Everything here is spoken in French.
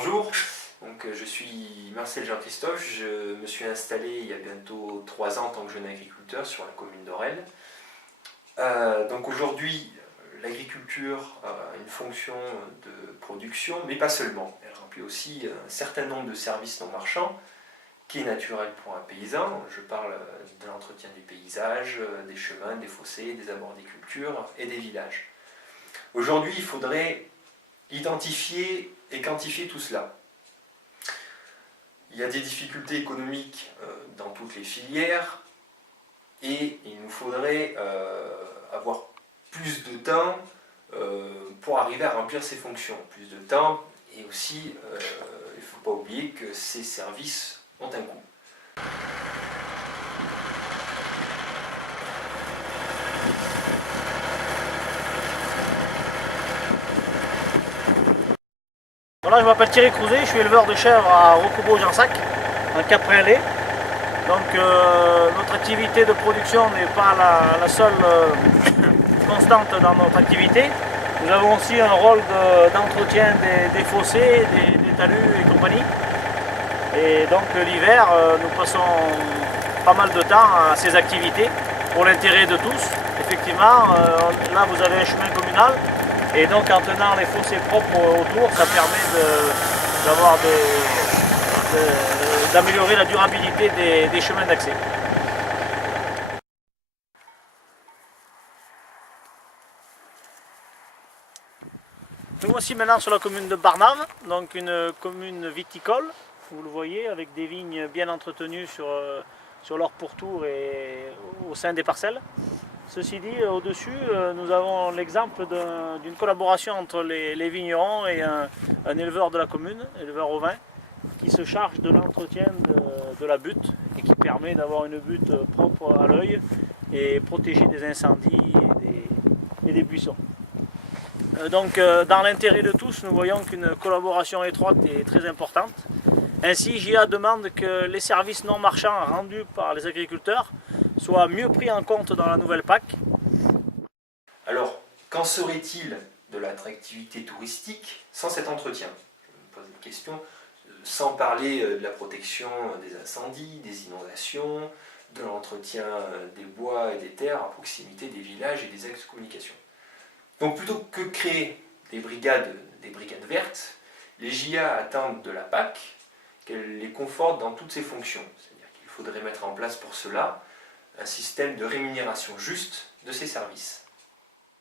Bonjour, je suis Marcel Jean-Christophe, je me suis installé il y a bientôt 3 ans en tant que jeune agriculteur sur la commune d'Orel. Aujourd'hui, l'agriculture a une fonction de production, mais pas seulement. Elle remplit aussi un certain nombre de services non marchands qui est naturel pour un paysan. Je parle de l'entretien du paysage, des chemins, des fossés, des abords des cultures et des villages. Aujourd'hui, il faudrait identifier et quantifier tout cela. Il y a des difficultés économiques dans toutes les filières et il nous faudrait avoir plus de temps pour arriver à remplir ces fonctions. Plus de temps et aussi, il ne faut pas oublier que ces services ont un coût. Voilà, je m'appelle Thierry Crouzet, je suis éleveur de chèvres à Rocobo-Jansac, en Cap-Près-en-Laye. Notre activité de production n'est pas la seule constante dans notre activité. Nous avons aussi un rôle d'entretien des fossés, des talus et compagnie. Et donc l'hiver, nous passons pas mal de temps à ces activités pour l'intérêt de tous. Effectivement, là vous avez un chemin communal. Et donc en tenant les fossés propres autour, ça permet d'améliorer la durabilité des chemins d'accès. Nous voici maintenant sur la commune de Barnave, donc une commune viticole, vous le voyez, avec des vignes bien entretenues sur leur pourtour et au sein des parcelles. Ceci dit, au-dessus, nous avons l'exemple d'une collaboration entre les vignerons et un éleveur de la commune, éleveur au vin, qui se charge de l'entretien de la butte et qui permet d'avoir une butte propre à l'œil et protégée des incendies et des buissons. Dans l'intérêt de tous, nous voyons qu'une collaboration étroite est très importante. Ainsi, JA demande que les services non marchands rendus par les agriculteurs soient mieux pris en compte dans la nouvelle PAC. Alors, qu'en serait-il de l'attractivité touristique sans cet entretien? Je me pose une question, sans parler de la protection des incendies, des inondations, de l'entretien des bois et des terres à proximité des villages et des axes de communication. Donc plutôt que créer des brigades vertes, les JA attendent de la PAC qu'elle les conforte dans toutes ses fonctions. C'est-à-dire qu'il faudrait mettre en place pour cela un système de rémunération juste de ces services.